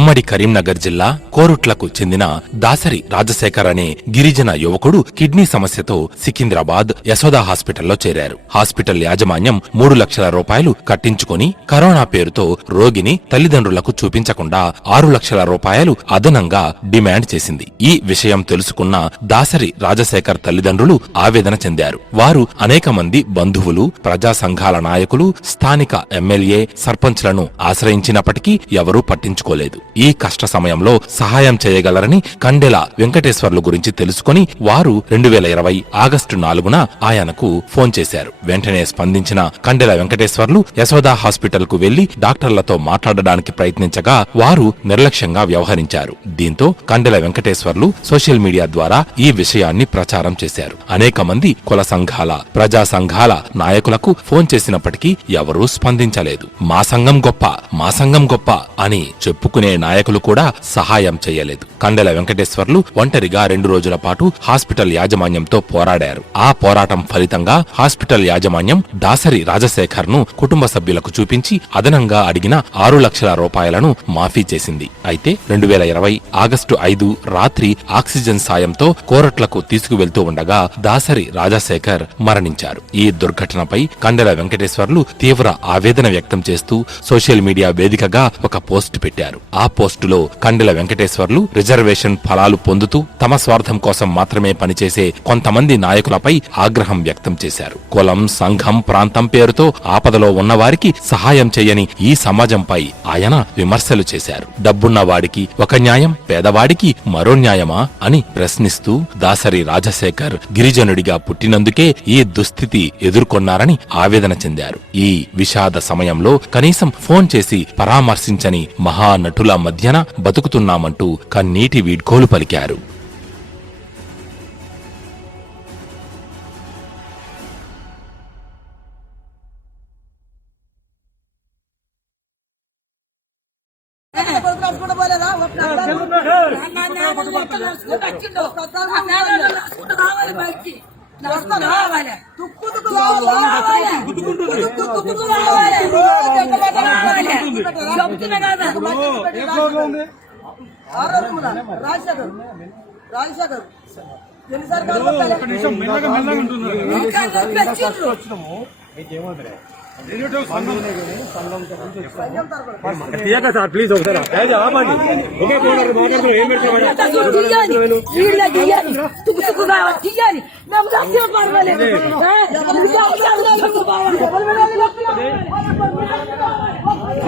ఉమ్మడి కరీంనగర్ జిల్లా కోరుట్లకు చెందిన దాసరి రాజశేఖర్ అనే గిరిజన యువకుడు కిడ్నీ సమస్యతో సికింద్రాబాద్ యశోదా హాస్పిటల్లో చేరారు. హాస్పిటల్ యాజమాన్యం మూడు లక్షల రూపాయలు కట్టించుకొని కరోనా పేరుతో రోగిని తల్లిదండ్రులకు చూపించకుండా ఆరు లక్షల రూపాయలు అదనంగా డిమాండ్ చేసింది. ఈ విషయం తెలుసుకున్న దాసరి రాజశేఖర్ తల్లిదండ్రులు ఆవేదన చెందారు. వారు అనేక మంది బంధువులు ప్రజా సంఘాల నాయకులు స్థానిక ఎమ్మెల్యే సర్పంచ్లను ఆశ్రయించినప్పటికీ ఎవరూ పట్టించుకోలేదు. ఈ కష్ట సమయంలో సహాయం చేయగలరని కండెల వెంకటేశ్వర్లు గురించి తెలుసుకుని వారు రెండు వేల ఇరవై ఆగస్టు నాలుగున ఆయనకు ఫోన్ చేశారు. వెంటనే స్పందించిన కండెల వెంకటేశ్వర్లు యశోదా హాస్పిటల్కు వెళ్ళి డాక్టర్లతో మాట్లాడడానికి ప్రయత్నించగా వారు నిర్లక్ష్యంగా వ్యవహరించారు. దీంతో కండెల వెంకటేశ్వర్లు సోషల్ మీడియా ద్వారా ఈ విషయాన్ని ప్రచారం చేశారు. అనేక మంది కుల సంఘాల ప్రజా సంఘాల నాయకులకు ఫోన్ చేసినప్పటికీ ఎవరూ స్పందించలేదు. మా సంఘం గొప్ప మా సంఘం గొప్ప అని చెప్పుకునే నాయకులు కూడా సహాయం చేయలేదు. కండెల వెంకటేశ్వర్లు ఒంటరిగా రెండు రోజుల పాటు హాస్పిటల్ యాజమాన్యంతో పోరాడారు. ఆ పోరాటం ఫలితంగా హాస్పిటల్ యాజమాన్యం దాసరి రాజశేఖర్ను కుటుంబ సభ్యులకు చూపించి అదనంగా అడిగిన ఆరు లక్షల రూపాయలను మాఫీ చేసింది. అయితే రెండు వేల ఇరవై ఆగస్టు ఐదు రాత్రి ఆక్సిజన్ సాయంతో కోరట్లకు తీసుకువెళ్తూ ఉండగా దాసరి రాజశేఖర్ మరణించారు. ఈ దుర్ఘటనపై కండెల వెంకటేశ్వర్లు తీవ్ర ఆవేదన వ్యక్తం చేస్తూ సోషల్ మీడియా వేదికగా ఒక పోస్ట్ పెట్టారు. ఆ పోస్టులో కండెల వెంకటేశ్వర్లు రిజర్వేషన్ ఫలాలు పొందుతూ తమ స్వార్థం కోసం మాత్రమే పనిచేసే కొంతమంది నాయకులపై ఆగ్రహం వ్యక్తం చేశారు. కులం సంఘం ప్రాంతం పేరుతో ఆపదలో ఉన్నవారికి సహాయం చేయని ఈ సమాజంపై ఆయన విమర్శలు చేశారు. డబ్బున్నవాడికి ఒక న్యాయం పేదవాడికి మరో న్యాయమా అని ప్రశ్నిస్తూ దాసరి రాజశేఖర్ గిరిజనుడిగా పుట్టినందుకే ఈ దుస్థితి ఎదుర్కొన్నారని ఆవేదన చెందారు. ఈ విషాద సమయంలో కనీసం ఫోన్ చేసి పరామర్శించని మహానటుల మధ్యన బతుకుతున్నామంటూ కన్నీటి వీడ్కోలు పలికారు. రాజశేఖర్ రాజశేఖర్ ఎన్నిసార్లు ఒక్క నిమిషం మెల్లగా మెల్లగా ఉంటున్నారు తీయక సార్ ప్లీజ్ ఒకసారి దయచేసి ఆపండి ఒకే కోడలు మాట్లాడుతూ ఏం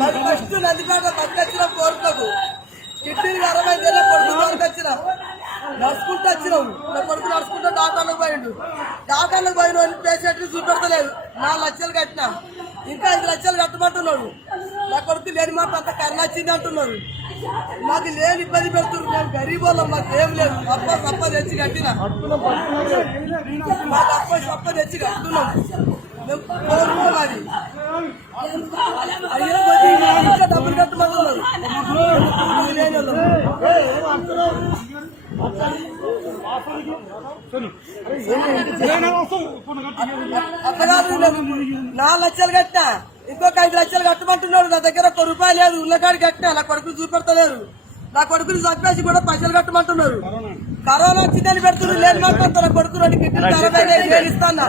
మరి ఫస్ట్ నందిపేట బతికొచ్చినాం కోర్టులకు. కిడ్నీలు అరవై నెలల కొడుకు బతికొచ్చినాం నడుచుకుంటూ వచ్చినాం. నా కొడుకు నడుచుకుంటూ డాక్టర్లకు పోయిండు. డాక్టర్లకు పోయిన పేషెంట్లు చూపెడతలేదు. నాలుగు లక్షలు కట్టినా. ఇంకా ఐదు లక్షలు కట్టమంటున్నాడు. నా కొడుకు లేని మాట అంత కర్ణ వచ్చింది అంటున్నాడు. మాకు లేని ఇబ్బంది పెడుతున్నారు. మేము గరీబ్ వాళ్ళం. మాకు ఏం లేదు. అప్ప సప్ప తెచ్చి కట్టినా. మాకు అప్ప సప్ప తెచ్చి కట్టున్నాం. మేము కోరుకున్నాం అది అయ్యో మరి మా ఇంట్లో డబ్బులు కట్టమంటున్నారు లేని వాళ్ళం. అప్పగారు నేను నాలుగు లక్షలు కట్టినా ఇంకొక ఐదు లక్షలు కట్టమంటున్నాడు. నా దగ్గర ఒక్క రూపాయి లేదు. ఉన్నకాడికి కట్టినా నా కొడుకుని చూపెడతలేరు. నా కొడుకుని చంపేసి కూడా పైసలు కట్టమంటున్నారు. కరోనా వచ్చిందని పెడుతున్నారు లేని మాట నా కొడుకు రెండు నేను ఇస్తాను?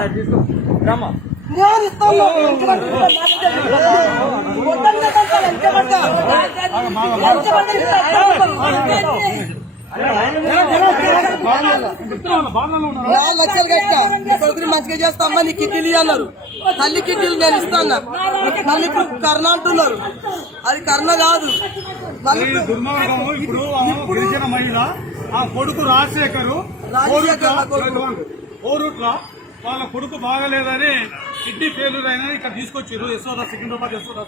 నేను లక్షలు కట్టా నీ కొడుకుని మంచిగా అమ్మ నీ కిడ్నీలు అన్నారు తల్లి కిడ్నీలు నేను ఇస్తాను మళ్ళీ ఇప్పుడు కర్ణ అంటున్నారు అది కర్ణ కాదు దుర్మార్గం ఇప్పుడు గిరిజన మహిళ ఆ కొడుకు రాజశేఖరు రాజశేఖర్ నా వాళ్ళ కొడుకు బాగలేదని కిడ్నీ ఫెయిల్యూర్ అయినా ఇక్కడ తీసుకొచ్చారు యశోదా సికింద్రాబాద్ యశోద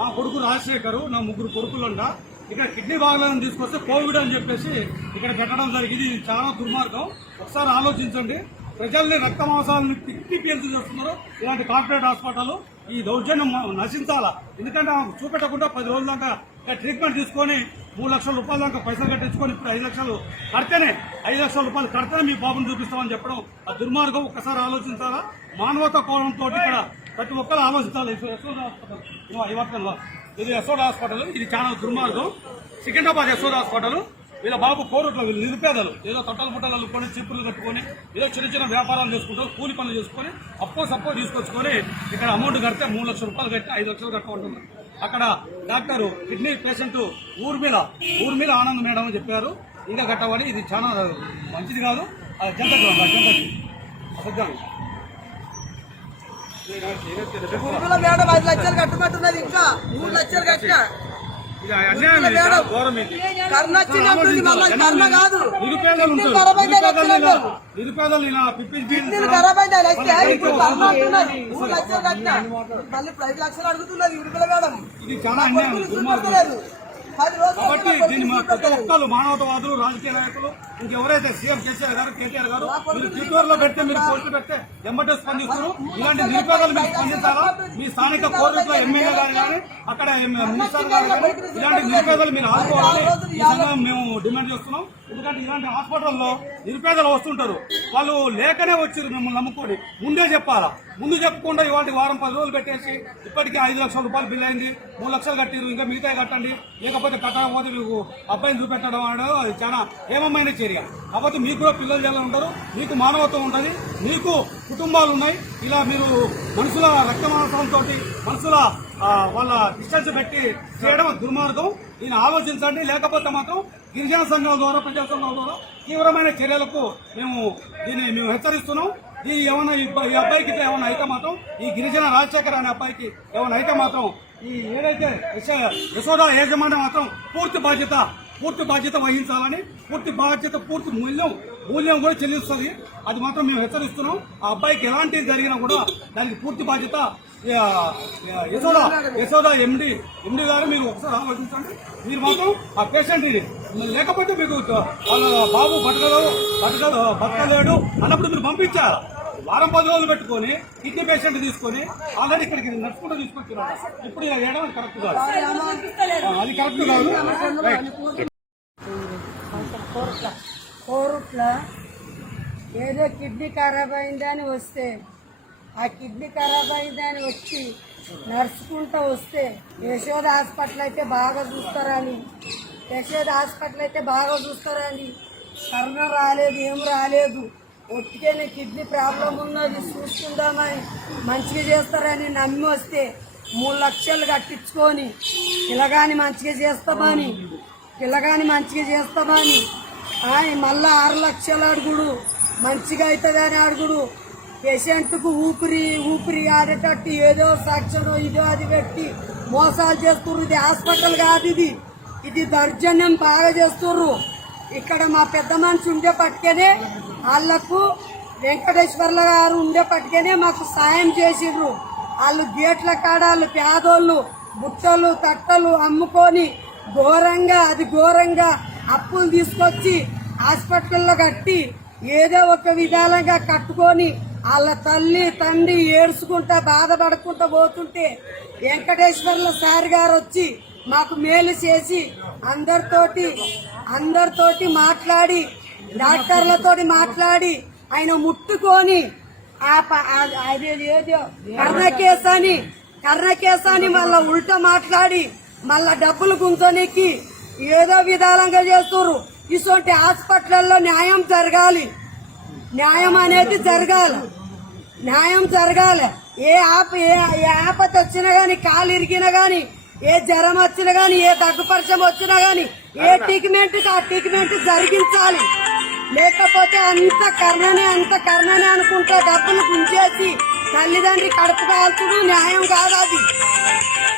ఆ కొడుకు రాజశేఖరు నా ముగ్గురు కొడుకులుండ ఇక్కడ కిడ్నీ భాగాలను తీసుకొస్తే కోవిడ్ అని చెప్పేసి ఇక్కడ పెట్టడం జరిగింది ఇది చాలా దుర్మార్గం ఒకసారి ఆలోచించండి ప్రజల్ని రక్త మాంసాలను తిప్పి పీల్చి చేస్తున్నారు ఇలాంటి కార్పొరేట్ హాస్పిటల్ ఈ దౌర్జన్యం నశించాలా ఎందుకంటే ఆమెకు చూపెట్టకుండా పది రోజుల దాకా ఇక్కడ ట్రీట్మెంట్ తీసుకొని మూడు లక్షల రూపాయల దాకా పైసలు కట్టించుకొని ఇప్పుడు ఐదు లక్షలు కడితేనే ఐదు లక్షల రూపాయలు కడితేనే మీ బాబుని చూపిస్తామని చెప్పడం ఆ దుర్మార్గం ఒక్కసారి ఆలోచించాలా మానవత కోణంతో ఇక్కడ ప్రతి ఒక్కరు ఆలోచించాలి హాస్పిటల్ ఇది యశోద హాస్పిటల్. ఇది చాలా దుర్మార్గం. సికింద్రాబాద్ యశోద హాస్పిటల్. వీళ్ళ బాబు కోరుట్లో వీళ్ళు నిరుపేదలు. ఏదో తట్టలు పుట్టలు అల్లుకొని చీపులు కట్టుకొని ఏదో చిన్న చిన్న వ్యాపారాలు చేసుకుంటారు కూలి పనులు చేసుకొని అప్పో సప్పో తీసుకొచ్చుకొని ఇక్కడ అమౌంట్ కడితే మూడు లక్షల రూపాయలు కట్టి ఐదు లక్షలు కట్టమంటున్నారు అక్కడ doctor kidney patient Urmila Urmila Anand madam అని చెప్పారు. ఇంకా కట్టవాలి ఇది చాలా మంచిది కాదు. అది జంతకు అసలు గురుకుల మేడం ఐదు లక్షలు కట్టమంటున్నది ఇంకా. మూడు లక్షలు కట్టా ఇది అన్యాయం ఇది చాలా ఘోరం ఇది. కర్ణ వచ్చినప్పుడు మళ్ళీ కర్ణ కాదు. మళ్ళీ ఐదు లక్షలు అడుగుతున్నది గురుకుల మేడం. కాబట్టి దీన్ని మా ప్రతి. ఒక్కరు మానవతావాదులు రాజకీయ నాయకులు ఇంకెవరైతే సీఎం కేసీఆర్ గారు కేటీఆర్ గారు మీరు ట్విట్టర్ పెడితే మీరు పోస్టులు పెడితే ఎంబటే స్పందిస్తారు. ఇలాంటి నిరుపేదలు మీరు స్పందించాలా? మీ స్థానిక కోర్టులో ఎమ్మెల్యే గారు కానీ అక్కడ మినిస్టర్ గారు కానీ ఇలాంటి నిరుపేదలు మీరు ఆదుకోవాలని ఈ సందర్భంగా మేము డిమాండ్ చేస్తున్నాం. ఎందుకంటే ఇలాంటి హాస్పిటల్లో నిరుపేదలు వస్తుంటారు. వాళ్ళు లేకనే వచ్చారు మిమ్మల్ని నమ్ముకొని. ముందే చెప్పాలా? ముందు చెప్పకుండా ఇవాళ వారం పది రోజులు పెట్టేసి ఇప్పటికే ఐదు లక్షల రూపాయలు బిల్ అయింది. మూడు లక్షలు కట్టిరు ఇంకా మిగతా కట్టండి. లేకపోతే కట్టకపోతే మీకు అబ్బాయిని చూపెట్టడం అనేది అది చాలా హేమమైన చర్య. కాబట్టి మీకు కూడా పిల్లలు చాలా ఉంటారు మీకు మానవత్వం ఉంటుంది మీకు కుటుంబాలు ఉన్నాయి. ఇలా మీరు మనుషుల రక్త మానసంతో మనుషుల వాళ్ళ డిస్టెన్స్ పెట్టి చేయడం దుర్మార్గం. దీన్ని ఆలోచించండి. లేకపోతే మాత్రం గిరిజన సంఘం ద్వారా ప్రజా సంఘం ద్వారా తీవ్రమైన చర్యలకు మేము దీన్ని మేము హెచ్చరిస్తున్నాం. ఈ ఏమైనా ఈ అబ్బాయికి ఏమైనా అయితే మాత్రం ఈ గిరిజన రాజశేఖర్ అనే అబ్బాయికి ఏమైనా అయితే మాత్రం ఈ ఏదైతే యశ- యశోద యజమాని మాత్రం పూర్తి బాధ్యత పూర్తి బాధ్యత వహించాలని పూర్తి బాధ్యత పూర్తి మూల్యం మూల్యం కూడా చెల్లిస్తుంది. అది మాత్రం మేము హెచ్చరిస్తున్నాం. ఆ అబ్బాయికి ఎలాంటిది జరిగినా కూడా దానికి పూర్తి బాధ్యత యశోద యశోద ఎండి ఎండి గారు మీరు ఒకసారి ఆలోచించండి. మీరు మాత్రం ఆ పేషెంట్ ఇది లేకపోతే మీకు వాళ్ళ బాబు బతకదు బతకదు బతకలేడు అన్నప్పుడు మీరు పంపించారు. వారం పది రోజులు పెట్టుకొని కిడ్నీ పేషెంట్ తీసుకొని ఆల్రెడీ ఇక్కడికి నడుచుకుంటూ తీసుకొచ్చారు. ఇప్పుడు ఇలా వేయడం అది కరెక్ట్ కాదు. అది కరెక్ట్ కాదు. కోరుట్ల ఏదో కిడ్నీ ఖరాబ్ అయిందని వస్తే ఆ కిడ్నీ ఖరాబ్ అయిందని వచ్చి నడుచుకుంటూ వస్తే యశోద హాస్పిటల్ అయితే బాగా చూస్తారని. యశోద హాస్పిటల్ అయితే బాగా చూస్తారని. కరోనా రాలేదు ఏం రాలేదు. ఒట్టిగానే కిడ్నీ ప్రాబ్లం ఉన్నది చూసుకుందామని మంచిగా చేస్తారని నమ్మి వస్తే మూడు లక్షలు కట్టించుకొని పిల్లగాని మంచిగా చేస్తామని పిల్లగాని మంచిగా చేస్తామని. ఆయన మళ్ళీ ఆరు లక్షలు అడుగుడు మంచిగా అవుతుందని అడుగుడు. పేషెంట్కు ఊపిరి ఊపిరి ఆడేటట్టు ఏదో సెక్షన్ ఇదో అది పెట్టి మోసాలు చేస్తుర్రు. ఇది హాస్పిటల్ కాదు ఇది. ఇది దౌర్జన్యం బాగా చేస్తుర్రు. ఇక్కడ మా పెద్ద మనిషి ఉండే పట్టుకనే వాళ్ళకు వెంకటేశ్వర్ల గారు ఉండే పట్టుకనే మాకు సాయం చేసిర్రు. వాళ్ళు గేట్ల కాడ వాళ్ళు పేదోళ్ళు బుట్టలు తట్టలు అమ్ముకొని ఘోరంగా అది ఘోరంగా అప్పులు తీసుకొచ్చి హాస్పిటల్లో కట్టి ఏదో ఒక విధాలుగా కట్టుకొని వాళ్ళ తల్లి తండ్రి ఏడ్చుకుంటా బాధపడుకుంటా పోతుంటే వెంకటేశ్వర్ల సార్ గారు వచ్చి మాకు మేలు చేసి అందరితోటి అందరితోటి మాట్లాడి డాక్టర్లతోటి మాట్లాడి ఆయన ముట్టుకొని ఆ ప- అది ఏదో అని కర్ణ అని మళ్ళా ఉల్టా మాట్లాడి మళ్ళా డబ్బులు గుంతనికి ఏదో విధాలంగా చేస్తున్నారు ఇటువంటి హాస్పిటల్లో న్యాయం జరగాలి. న్యాయం అనేది జరగాలి. న్యాయం జరగాలి. ఏ ఆప ఏ ఆపత వచ్చినా గాని కాలు ఇరిగినా గాని ఏ జ్వరం వచ్చినా గాని ఏ దగ్గు పరిచయం వచ్చినా గాని ఏ ట్రీట్మెంట్ ఆ ట్రీట్మెంట్ జరిగించాలి. లేకపోతే అంత కర్ణనే అంత కర్ణనే అనుకుంటే డబ్బులు గుంజేసి తల్లిదండ్రి కడుపు కాల్చుడు న్యాయం కాదు అది.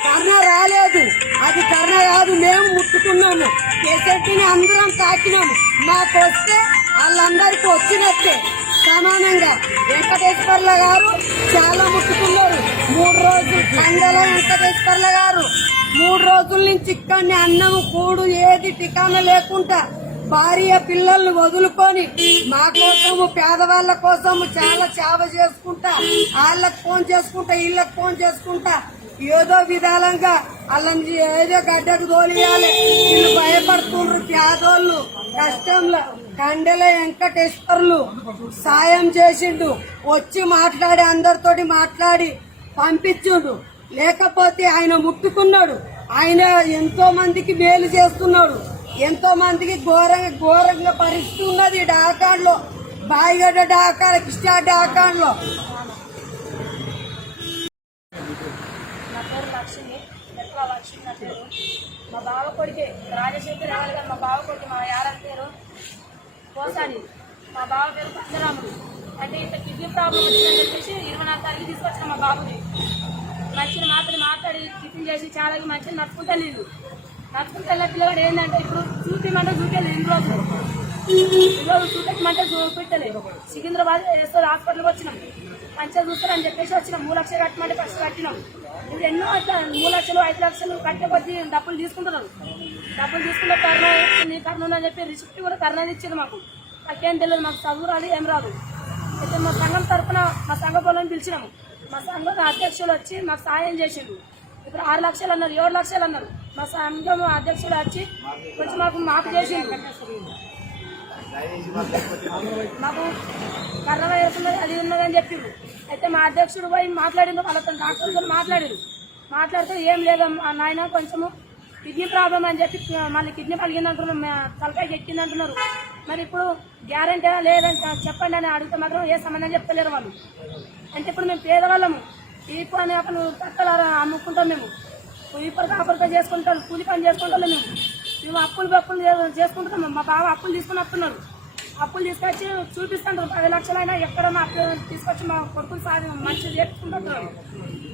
కర్ణ రాలేదు. అది కర్ణ కాదు మేము ముట్టుకున్నాము. కేసెట్టిని అందరం తాకినాము. మాకు వస్తే వాళ్ళందరికీ వచ్చినట్టే. సమానంగా వెంకటేశ్వర్ల గారు చాలా ముట్టుకున్నారు. మూడు రోజులు కండల వెంకటేశ్వర్ల గారు. మూడు రోజుల నుంచి ఇక్కడిని అన్నం కూడు ఏది టికాన లేకుండా భార్య పిల్లల్ని వదులుకొని మా కోసము పేదవాళ్ళ కోసము చాలా సేవ చేసుకుంటా వాళ్ళకి ఫోన్ చేసుకుంటా వీళ్ళకి ఫోన్ చేసుకుంటా ఏదో విధాలంగా వాళ్ళని ఏదో గడ్డకు తోలియాలి. వీళ్ళు భయపడుతుండ్రు పేదోళ్ళు కష్టంలో కండెల వెంకటేశ్వర్లు సాయం చేసిండు. వచ్చి మాట్లాడి అందరితోటి మాట్లాడి పంపించుండు. లేకపోతే ఆయన ముట్టుకున్నాడు. ఆయన ఎంతో మందికి మేలు చేస్తున్నాడు. ఎంతో మందికి ఘోరంగా ఘోరంగా పరిస్థితి ఉన్నది డాకాండ్లో బాయిగడ్డ డాకా కిష్టా డాకాండ్లో నా పేరు లక్ష్మి ఎక్కువ లక్ష్మి నా పేరు మా బావ కొడుకే రాజశేఖర్ రావాలి కదా మా బావ కొడుకు మా యారని పేరు పోసాని మా బావ పేరు పంచరాముడు అంటే ఇంత కిడ్నీ ప్రాబ్లం వచ్చిందని చెప్పేసి ఇరవై నాలుగు తారీఖు తీసుకొచ్చిన మా బాబుని. మంచిని మాత్రం మాట్లాడి టిఫిన్ చేసి చాలా మంచిగా నడుచుకుంటా లేదు నడుచుకుంటే వెళ్ళే పిల్లగాడు ఏంటంటే ఇప్పుడు చూపిమంటే చూపించలేదు ఇన్ని రోజులు. ఇన్ని రోజులు చూపించమంటే చూపించలేదు సికింద్రాబాద్ ఎస్ఆర్ హాస్పిటల్కి వచ్చినాం. మంచిగా చూస్తారని చెప్పేసి వచ్చినాం. మూడు లక్షలు కట్టమంటే ఫస్ట్ కట్టినాం. ఇప్పుడు ఎన్నో మూడు లక్షలు ఐదు లక్షలు కట్టే కొద్దీ డబ్బులు తీసుకుంటున్నారు. డబ్బులు తీసుకున్న కరోనా వచ్చింది కరోనా అని చెప్పి రిసిప్ట్ కూడా కరోనా ఇచ్చింది మాకు. మాకేం తెలియదు మాకు చదువు రాదు ఏం రాదు. అయితే మా సంఘం తరఫున మా సంఘ పొలం పిలిచినాము. మా సంఘం అధ్యక్షులు వచ్చి మాకు సాయం చేసిండు ఇప్పుడు ఆరు లక్షలు అన్నారు ఏడు లక్షలు అన్నారు. మా సంఘం అధ్యక్షులు వచ్చి కొంచెం మాకు మాకు చేసిండు మాకు కర్ర వైరస్ అది ఉన్నదని చెప్పిండు అయితే మా అధ్యక్షుడు పోయి మాట్లాడిండు వాళ్ళతో డాక్టర్తో మాట్లాడారు మాట్లాడితే ఏం లేదమ్మా నాయన కొంచెము కిడ్నీ ప్రాబ్లం అని చెప్పి మళ్ళీ కిడ్నీ పలిగిందంటున్నారు తలకాయ తలకాయకి ఎక్కిందంటున్నారు మరి ఇప్పుడు గ్యారంటీ లేదని చెప్పండి అని అడిగితే మాత్రం ఏ సంబంధం చెప్తలేరు వాళ్ళు. అంటే ఇప్పుడు మేము పేదవాళ్ళము. ఈపు అని అప్పుడు తక్కల అమ్ముకుంటాం మేము. ఇప్పుడు కాపరితో చేసుకుంటాం కూలి పని చేసుకుంటాం మేము. మేము అప్పులు బప్పులు చేసుకుంటున్నాము చేసుకుంటున్నాం. మా బావ అప్పులు తీసుకుని వస్తున్నారు. అప్పులు తీసుకొచ్చి చూపిస్తుంటారు పది లక్షలైనా ఎక్కడ మా అప్పులు తీసుకొచ్చి మా కొడుకులు సాధి మంచిగా చేసుకుంటుంటారు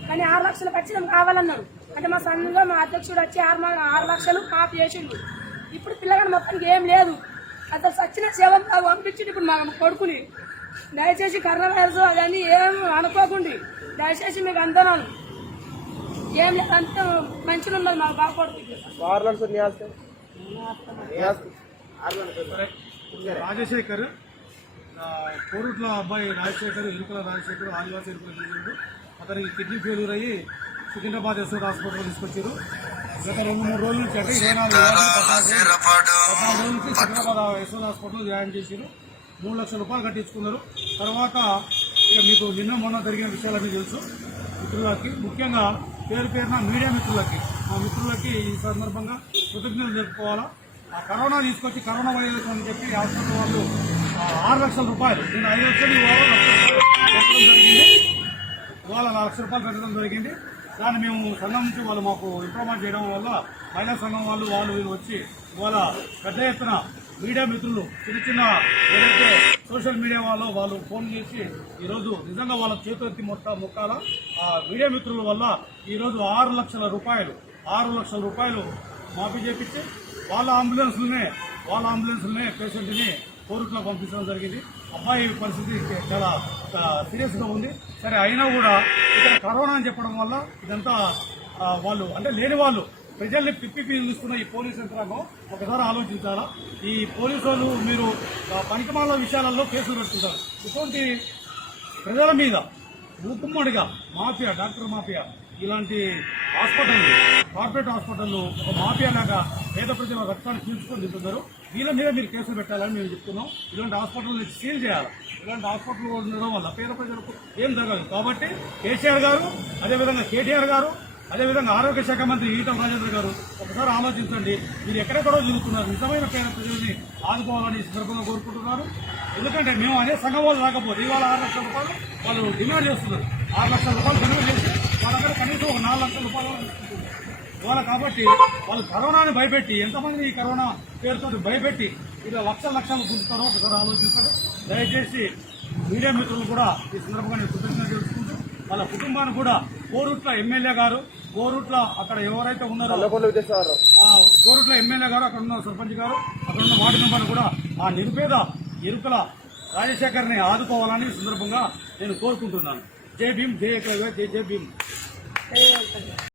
కానీ ఆరు లక్షలు ఖచ్చితం కావాలన్నారు. అంటే మా సంఘంలో మా అధ్యక్షుడు వచ్చి ఆరు ఆరు లక్షలు కాపీ చేసిండు. ఇప్పుడు పిల్లగాడు మొత్తానికి ఏం లేదు. అసలు సచిన సేవ పంపించిండు ఇప్పుడు మా కొడుకుని. దయచేసి కరోనా వైరస్ అవన్నీ ఏం అనుకోకండి. దయచేసి మీకు అందనాలు. ఏం లేదు అంత మంచిగా ఉన్నది మా బాబు కొడుకుకి రాజశేఖర్ కోరుట్ల అబ్బాయి రాజశేఖర్ ఇరుకుల రాజశేఖర్ ఆదివాసీ ఇరుకుల గిరిజనుడు అతనికి కిడ్నీ ఫెయిల్యూర్ అయ్యి సికింద్రాబాద్ యశ్వర్ హాస్పిటల్ తీసుకొచ్చారు. గత రెండు మూడు రోజుల నుంచి అంటే ఇరవై నాలుగు రోజులు, నుంచి సికింద్రాబాద్ యశ్వర్ హాస్పిటల్ జాయిన్ చేశారు. మూడు లక్షల రూపాయలు కట్టించుకున్నారు. తర్వాత ఇక మీకు నిన్న మొన్న జరిగిన విషయాలన్నీ తెలుసు. మిత్రులకి ముఖ్యంగా పేరు పేరున మీడియా మిత్రులకి మా మిత్రులకి ఈ సందర్భంగా కృతజ్ఞతలు జరుపుకోవాలా కరోనా తీసుకొచ్చి కరోనా వైరస్ అని చెప్పి హాస్పిటల్ వాళ్ళు ఆరు లక్షల రూపాయలు నేను ఐదు లక్షలు ఇవాళ లక్ష రూపాయలు పెట్టడం జరిగింది. ఇవాళ నాలుగు లక్షల రూపాయలు పెట్టడం జరిగింది. దాన్ని మేము సంఘం నుంచి వాళ్ళు మాకు ఇంప్రూవ్మెంట్ చేయడం వల్ల మహిళా సంఘం వాళ్ళు వాళ్ళు వీళ్ళు వచ్చి ఇవాళ పెద్ద ఎత్తున మీడియా మిత్రులు చిన్న చిన్న ఏదైతే సోషల్ మీడియా వాళ్ళు వాళ్ళు ఫోన్ చేసి ఈరోజు నిజంగా వాళ్ళ చేతులెత్తి మొట్ట మొక్కాల? ఆ మీడియా మిత్రుల వల్ల ఈరోజు ఆరు లక్షల రూపాయలు ఆరు లక్షల రూపాయలు మాఫీ చేపించి వాళ్ళ అంబులెన్స్లనే వాళ్ళ అంబులెన్స్లనే పేషెంట్ని కోరుట్లో పంపించడం జరిగింది. అబ్బాయి పరిస్థితి చాలా సీరియస్గా ఉంది. సరే అయినా కూడా ఇక్కడ కరోనా అని చెప్పడం వల్ల ఇదంతా వాళ్ళు అంటే లేని వాళ్ళు ప్రజల్ని పిప్పి పిలుస్తున్న ఈ పోలీస్ యంత్రాంగం ఒకసారి ఆలోచించాలా? ఈ పోలీసు వాళ్ళు మీరు ఆ, పనికిమాల విషయాలలో కేసులు పెట్టుకుంటారు ఇటువంటి ప్రజల మీద మూకుమ్మడిగా మాఫియా డాక్టర్ మాఫియా ఇలాంటి హాస్పిటల్ కార్పొరేట్ హాస్పిటల్ ఒక మాఫియా లాగా పేద ప్రజల రక్తాన్ని తీర్చుకొని తింటున్నారు. వీళ్ళ మీద మీరు కేసులు పెట్టాలని మేము చెప్తున్నాం. ఇలాంటి హాస్పిటల్ సీల్ చేయాలి. ఇలాంటి హాస్పిటల్ ఉండడం వల్ల పేద ప్రజలకు ఏం జరగదు. కాబట్టి కేసీఆర్ గారు అదేవిధంగా కేటీఆర్ గారు అదేవిధంగా ఆరోగ్య శాఖ మంత్రి ఈటల రాజేంద్ర గారు ఒకసారి ఆలోచించండి. మీరు ఎక్కడెక్కడో తిరుగుతున్నారు. నిజమైన పేద ప్రజల్ని ఆదుకోవాలని ఈ సందర్భంగా కోరుకుంటున్నారు. ఎందుకంటే మేము అనే సంఘం వాళ్ళు రాకపోతే ఇవాళ ఆరు లక్షల రూపాయలు వాళ్ళు డిమాండ్ చేస్తున్నారు. ఆరు లక్షల రూపాయలు డిమాండ్ దగ్గర కనీసం ఒక నాలుగు లక్షల రూపాయలు ఇవాళ కాబట్టి వాళ్ళు కరోనాని భయపెట్టి ఎంతమంది ఈ కరోనా పేరుతో భయపెట్టి ఇలా లక్షల లక్షలు గుంజుతారో ఒకసారి ఆలోచిస్తారు దయచేసి మీడియా మిత్రులు కూడా ఈ సందర్భంగా నేను కృతజ్ఞత తెలుసుకుంటూ వాళ్ళ కుటుంబాన్ని కూడా కోరుట్ల ఎమ్మెల్యే గారు కోరుట్ల అక్కడ ఎవరైతే ఉన్నారో ఆ, కోరుట్ల ఎమ్మెల్యే గారు అక్కడ ఉన్న సర్పంచ్ గారు అక్కడ ఉన్న వార్డు మెంబర్లు కూడా ఆ నిరుపేద ఎరుకల రాజశేఖర్ని ఆదుకోవాలని సందర్భంగా నేను కోరుకుంటున్నాను. జై భీమ్ జై జై భీమ్. 诶呦